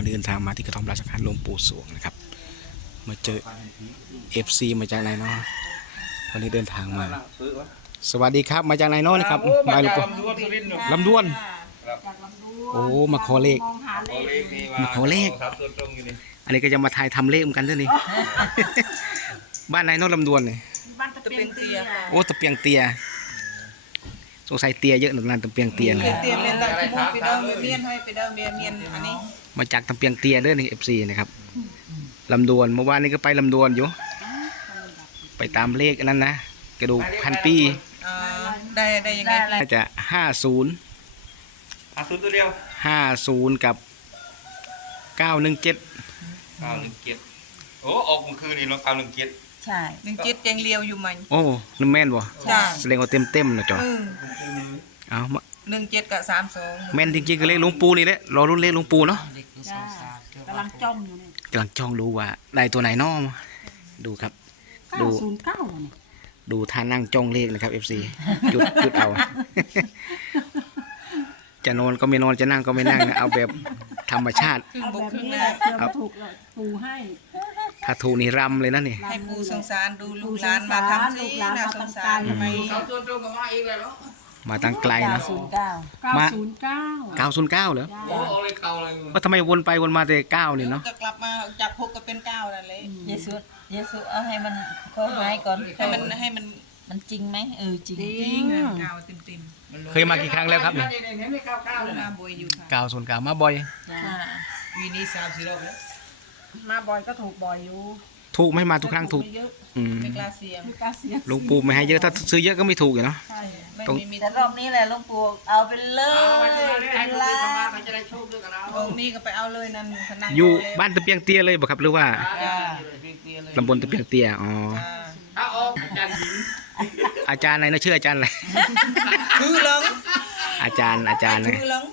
วันนี้เดินทางมาที่กระท่อมราชการหลวงปู่สวงนะครับ มาเจอ FC มาจากไหนเนาะวันนี้เดินทางมา สวัสดีครับมาจากไหนเนาะนะครับมาหลวงจากปู่ลำดวนสุรินทร์เนอะลำดวน จากลำดวนโอ้มาขอเลข มองหาเลขอขเลขนี่มาขอเลขครับตัวตรงอยู่นี่อันนี้ก็จะมาทายทำเลขเหมือนกันด้วยนี่ บ้านไหนเนาะลำดวนเนี่ยบ้านตะเปียงเตียโอ้ตะเปียงเตีย สงสัยเตียเยอะหนึ่งนั่นตะเปียงเตียนะ tiền lên đặt cái mua cái đâu miên hay cái đâu miên miên anh ấy มาจากตะเปียงเตียเด้อนี่ FC นะครับลำดวนเมื่อวานนี้ก็ไปลำดวนอยู่ ไปตามเลขอันนั้นนะกระดูกพันปี à, đây đây ยังไงน่าจะห้าศูนย์อะศูนย์ตัวเดียวห้าศูนย์กับเก้าหนึ่งเจ็ดเก้าหนึ่งเจ็ดโอ้ออกเมื่อคืนนี่เนาะเก้าหนึ่งเจ็ด ใช่หนึ่งจิตยังเลียวอยู่มัน โอ้นั่นแม่นบ่จ้าแสดงว่าเต็มเต็มๆนะจออืมเอามาหนึ่งเจ็ดกับสามสองแม่นจริงๆก็เลขหลวงปู่นี่แหละรอรุ่นเลขหลวงปู่เนาะ จ้ากำลังจ้องอยู่เนี่ยกำลังจ้องดูว่าได้ตัวไหนเน้อดูครับดูเก้าศูนย์เก้าเนี่ยดูท่านั่งจ้องเลขนะครับ FC หยุดหยุดเอา จะนอนก็ไม่นอนจะนั่งก็ไม่นั่งนะเอาแบบ ธรรมชาติ ครึ่งเอาบกแบบครึ่งนี้หแหน้าละเพื่อมาถูกเลยปูให้ถ้าถูกนี่รำเลยนะนี่ ให้ปูสงสารดูลูกหลานมาทำสิน่าสงสารทำไมมาตั้งไกลเนาะเก้ามา ศูนย์เก้าเก้าศูนย์เก้าเหรอโอ้ออกเลยเก้าเลยว่าทำไมวนไปวนมาแต่เก้านี่เนาะ ก็กลับมาจากหกก็เป็นเก้านั่นเลยเยซูเยซูเอาให้มันเขาหายก่อนให้มันให้มัน มันจริงไหมเออจริง จริงเก้าเต็มเต็มเคยมากี่ครั้งแล้วครับเนี่ยมาบวยอยู่ค่ะเก้าศูนย์เก้ามาบ่อยอ่าวีนี้สามสี่รอบแล้วมาบ่อยก็ถูกบ่อยอยู่ถูกไม่มาทุกครั้งถูกไม่เยอะอืมไม่กล้าเสี่ยงไม่กล้าเสียหลวงปู่ไม่ให้เยอะถ้าซื้อเยอะก็ไม่ถูกอยู่เนาะ ใช่ไม่ตรง มีมีแต่รอบนี้แหละหลวงปู่เอาไปเลยเป็นล้านองค์นี้ก็ไปเอาเลยนั่นพนังอยู่แล้วบ้านตะเปียงเตี้ยเลยบ่ครับหรือว่า จ้าตำบลตะเปียงเตี้ยอ๋อ จ้า อาจารย์อะไรนะชื่ออาจารย์อะไรคือหลงอาจารย์อาจารย์นะคือหลง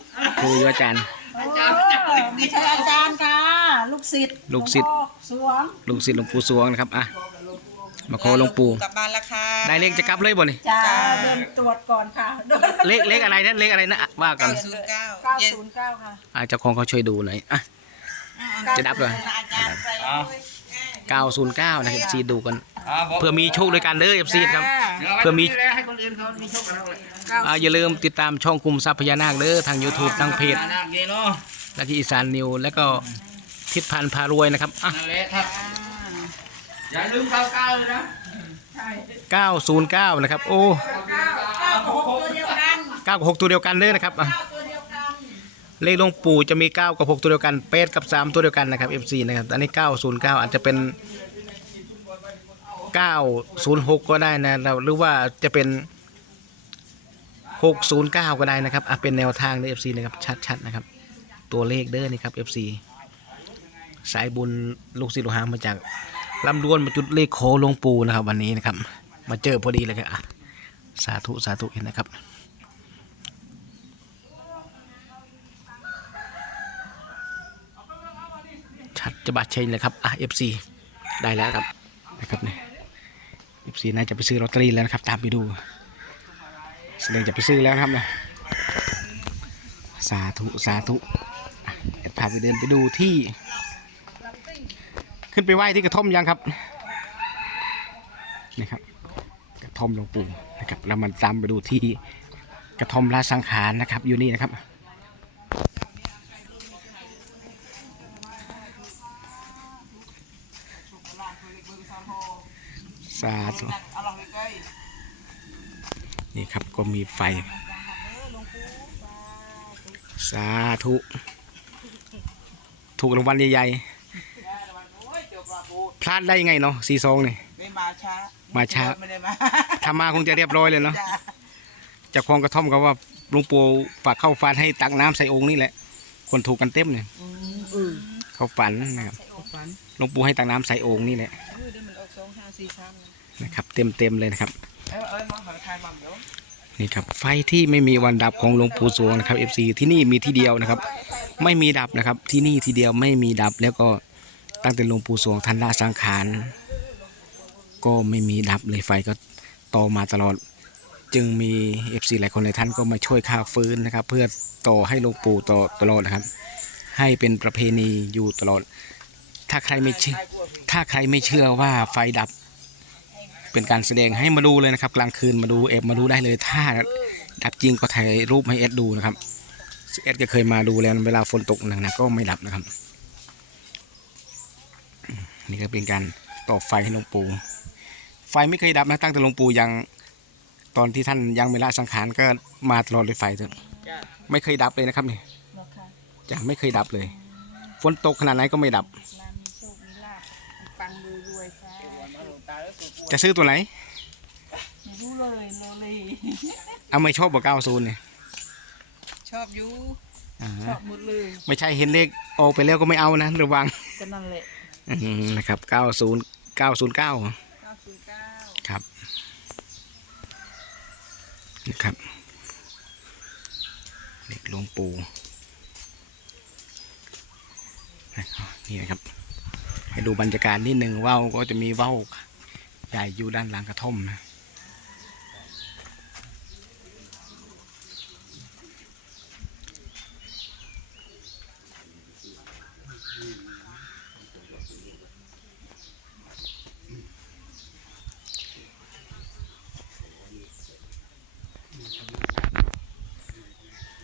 ครูอยู่อาจารย์ โอ้ไม่ใช่อาจารย์ค่ะ ลูกศิษย์ลูกศิษย์หลวงพ่อสวงลูกศิษย์หลวงปู่สวงนะครับอะมาขอหลวงปู่กลับบ้านและค่ะได้เลขจะกลับเลยบ่นี่จ้าเดินตรวจก่อนค่ะเดินเลขเลขอะไรนะเลขอะไรนะว่ากัเก้านศูนย์เก้าเก้าศูนย์เก้าค่ะ อาเจ้าของเขาช่วยดูหน่อยอะ จะดับเลย อาจารย์ไปอะ 909นะครับ FC ดูกันอะบอกเพื่อมีโชคด้วยกันเด้อ FC ครับ เพื่อมีให้คนอื่นเขามีโชคกับเราเลยอ่าอย่าลืมติดตามช่องกลุ่มทรัพย์พญานาคเด้อทาง YouTube ทางเพจนาคเยเนาะและที่อีสานนิวแล้วก็ทิศพันธ์พารวยนะครับอะนั่นแหละครับอย่าลืมเก้าเก้าเลยนะ909นะครับ โอ้ตัวเดียวกัน9กับ6ตัวเดียวกันเด้อนะครับอะตัวเดียวกัน เลขหลวงปู่จะมี 9 กับ 6 ตัวเดียวกัน8กับ 3 ตัวเดียวกันนะครับ FC นะครับ อันนี้ 909 อาจจะเป็น 906 ก็ได้นะเราหรือว่าจะเป็น 609 ก็ได้นะครับอะเป็นแนวทางใน FC นะครับ ชัดๆนะครับ ตัวเลขเด้อนี่ครับ FC สายบุญลูกศิษย์ลูกหามาจากลำดวนมาจุดเลขโคหลวงปู่นะครับ วันนี้นะครับ มาเจอพอดีเลยครับสาธุสาธุเห็นนะครับ จะบัดเชนเลยครับอะ FC ได้แล้วครับนะครับเนี่ย FC น่าจะไปซื้อลอตเตอรี่แล้วนะครับ ตามไปดูแสดงจะไปซื้อแล้วนะครับเนี่ยสาธุสาธุเดี๋ยวพาไปเดินไปดูที่ ขึ้นไปไหว้ที่กระท่อมยังครับนี่ครับ กระท่อมหลวงปู่นะครับเรามันตามไปดูที่กระท่อมราชสังขารนะครับ อยู่นี่นะครับ สาธุเอาลองไปใกล้นี่ครับก็มีไฟ สาธุ ถูกรางวัลใหญ่ๆพลาดได้ยังไงเนาะซีซองนี่ไม่มาช้า มาช้าไม่ได้มาทำมาคงจะเรียบร้อยเลยเนาะจ้าเจากคลองกระท่อมก็ว่าหลวงปู่ฝากเข้าฝันให้ตักน้ำใส่องค์นี่แหละ คนถูกกันเต็มเนี่ยเขาฝันนะครับหลวงปู่ให้ตักน้ำใส่องค์นี่แหละ สองห้าสี่ครั้งนะนะครับ เต็มเต็มๆเลยนะครับเอ้ยเอ้ยมาขอทายมั่งเดี๋ยวนี่ครับไฟที่ไม่มีวันดับของหลวงปู่สวงนะครับ FC ที่นี่มีที่เดียวนะครับ ไม่มีดับนะครับ ที่นี่ที่เดียวไม่มีดับแล้วก็ตั้งแต่หลวงปู่สวงท่านละสังขารก็ไม่มีดับเลยไฟก็ต่อมาตลอด จึงมี FC หลายคนหลายท่านก็มาช่วยค่าฟื้นนะครับ เพื่อต่อให้หลวงปู่ต่อตลอดนะครับ ให้เป็นประเพณีอยู่ตลอด ถ้าใครไม่เชื่อถ้าใครไม่เชื่อว่าไฟดับ เป็นการแสดงให้มาดูเลยนะครับ กลางคืนมาดูเอฟมาดูได้เลย ถ้าดับจริงก็ถ่ายรูปให้เอสดูนะครับซึ่งเอสก็เคยมาดูแล้วเวลาฝนตกหนักๆก็ไม่ดับนะครับ นี่ก็เป็นการต่อไฟให้หลวงปู่ไฟไม่เคยดับนะตั้งแต่หลวงปู่ยังตอนที่ท่านยังไม่ละสังขารก็มาตลอดเลยไฟเถอะไม่เคยดับเลยนะครับนี่เหรอคะจะไม่เคยดับเลย ฝนตกขนาดไหนก็ไม่ดับ ร้านมีโชคมีลาภ ปังรวยๆค่ะจะซื้อตัวไหนไม่รู้เลยเราเลยเอาไม่ชอบบอกเก้าศูนย์เนี่ยชอบอยู่อ่าชอบหมดเลยไม่ใช่เห็นเลขออกไปแล้วก็ไม่เอานะระวังก็นั่นแหละอืมนะครับเก้าศูนย์เก้าศูนย์เก้า909ครับนะครับเด็กหลวงปู่นี่นะครับ ให้ดูบรรยากาศนิดหนึ่งว่าวก็จะมีว่าวใหญ่อยู่ด้านหลังกระท่อมนะ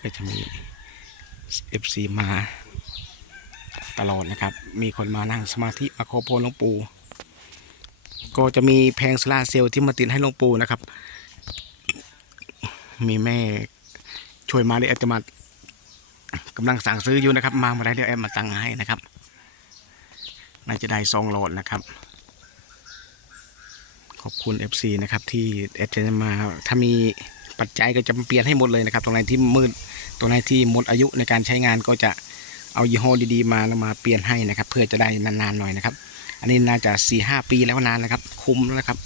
ก็จะมี FC มา ลอดนะครับ มีคนมานั่งสมาธิมาขอพรหลวงปู่ก็จะมีแผงโซลาเซลล์ที่มาติดให้หลวงปู่นะครับ มีแม่ช่วยมาเลยวแอดจะมากำลังสั่งซื้ออยู่นะครับ มาเมื่อไรเดี๋ยวแอดมาตั้งให้นะครับน่าจะได้ซองโหลดนะครับ ขอบคุณ FC นะครับ ที่แอดจะมาถ้ามีปัจจัยก็จะเปลี่ยนให้หมดเลยนะครับ ตรงไหนที่มืดตรงไหนที่หมดอายุในการใช้งานก็จะ เอายี่ห้อดีๆมาแล้วมาเปลี่ยนให้นะครับ เพื่อจะได้นานๆหน่อยนะครับ อันนี้น่าจะสี่ห้าปีแล้วนานนะครับ คุ้มแล้วนะครับ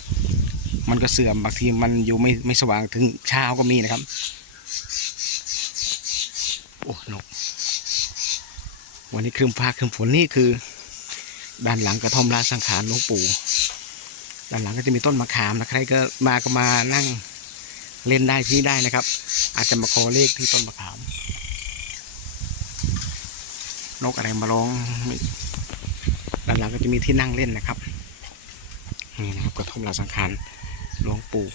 มันก็เสื่อมบางทีมันอยู่ไม่ไม่สว่างถึงเช้าก็มีนะครับ โอ้นกวันนี้ครึมฟ้าครึมฝนนี่คือ ด้านหลังกระท่อมราชสังขารหลวงปู่ด้านหลังก็จะมีต้นมะขามนะใครก็มาก็มานั่งเล่นได้ที่ได้นะครับ อาจจะมาขอเลขที่ต้นมะขาม นกอะไรมาร้องด้านหลังก็จะมีที่นั่งเล่นนะครับนี่นะครับกระท่อมราสังขารหลวงปู่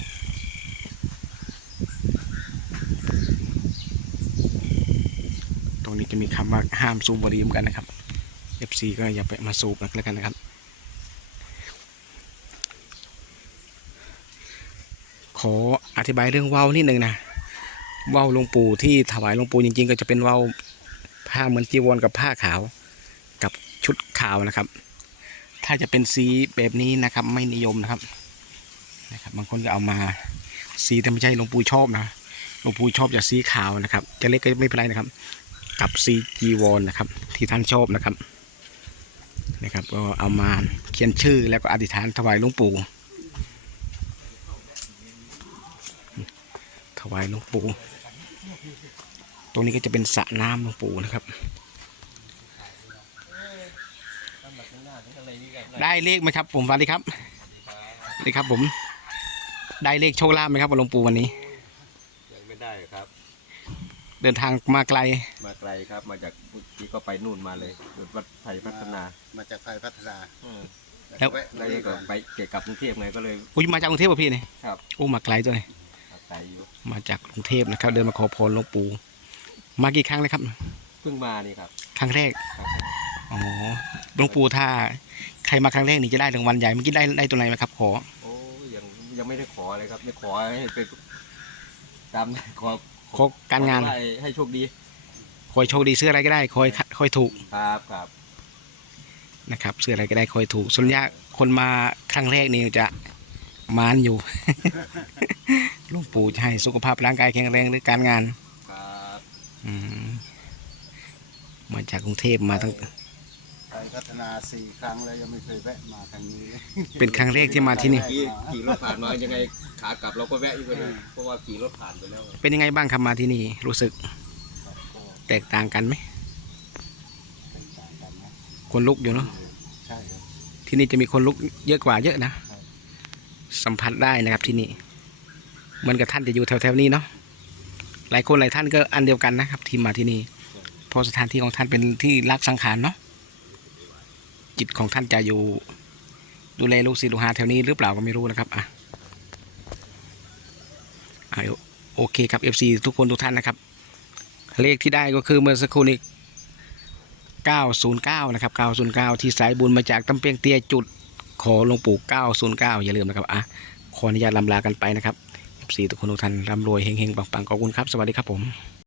ตรงนี้จะมีคำว่าห้ามสูบบรี่เหมือนกันนะครับ FC ก็อย่าไปมาสูบนะแล้วกันนะครับ ขออธิบายเรื่องว่าวนิดหนึ่งนะว่าวหลวงปู่ที่ถวายหลวงปู่จริง ๆ ก็จะเป็นว่าว ผ้าเหมือนจีวรกับผ้าขาว กับชุดขาวนะครับ ถ้าจะเป็นสีแบบนี้นะครับ ไม่นิยมนะครับนะครับ บางคนก็เอามาสีแต่ไม่ใช่หลวงปู่ชอบนะหลวงปู่ชอบจะสีขาวนะครับ จะเล็กก็ไม่เป็นไรนะครับ กับสีจีวรนะครับ ที่ท่านชอบนะครับนะครับ ก็เอามาเขียนชื่อแล้วก็อธิษฐานถวายหลวงปู่ถวายหลวงปู่ ตรงนี้ก็จะเป็นสระน้ำหลวงปู่นะครับ ได้เลขไหมครับ ผมสวัสดีครับสวัสดีครับผม ได้เลขโชคลาภไหมครับหลวงปู่วันนี้ ยังไม่ได้ครับ เดินทางมาไกล มาไกลครับ มาจากเมื่อกี้ก็ไปนู่นมาเลยนู่นวัดไผ่พัฒนามาจากไฟพัฒนาแล้วแวะแล้วนี่ก็ไปเกี่ยวกับกรุงเทพไงก็เลยอุ้ยมาจากกรุงเทพป่ะพี่เนี่ยครับโอ้มาไกลตัวนี้มาไกลอยู่มาจากกรุงเทพนะครับ เดินมาขอพรหลวงปู่ มากี่ครั้งเลยครับ เพิ่งมานี่ครับครั้งแรก ครับอ๋อหลวงปู่ถ้าใครมาครั้งแรกนี่จะได้รางวัลใหญ่เมื่อกี้ได้ได้ตัวไหนไหมครับขอ โอ้ยังยังไม่ได้ขอเลยครับไม่ขอให้ไปตามขอขอการงานขอให้ให้โชคดีคอยโชคดีซื้ออะไรก็ได้คอยคอยถูกครับครับนะครับซื้ออะไรก็ได้คอยถูกส่วนใหญ่คนมาครั้งแรกนี่จะมานอยู่หลวงปู่จะให้สุขภาพร่างกายแข็งแรงหรือการงานครับอื มมาจากกรุงเทพมาตั้งไฟพัฒนาสี่ครั้งแล้วยังไม่เคยแวะมาทางนี้เลยเป็นครั้งแรกที่มาที่นี่ ขี่ขี่รถผ่านมายังไงขากลับเราก็แวะอยู่กันเลยเพราะว่าขี่รถผ่านไปแล้ว เป็นยังไงบ้างครับมาที่นี่ รู้สึกครับก็แตกต่างกันไหมแตกต่างกันนะคนลุกอยู่เนาะใช่ครับที่นี่จะมีคนลุกเยอะกว่าเยอะนะสัมผัสได้นะครับที่นี่เหมือนกับท่านจะอยู่แถวๆนี้เนาะ หลายคนหลายท่านก็อันเดียวกันนะครับ ที่มาที่นี่เพราะสถานที่ของท่านเป็นที่รักสังขารเนาะจิตของท่านจะอยู่ ดูแลลูกศิษย์ลูกหาแถวนี้หรือเปล่าก็ไม่รู้นะครับอะอะโอเคครับ FC ทุกคนทุกท่านนะครับ เลขที่ได้ก็คือเมื่อสักครู่นี้909 นะครับ 909 ที่สายบุญมาจากตำเปียงเตียจุดขอหลวงปู่ 909 อย่าลืมนะครับอะขออนุญาตลำลากันไปนะครับ FC ทุกคนทุกท่านร่ำรวยเฮงๆปังๆขอบคุณครับ สวัสดีครับผม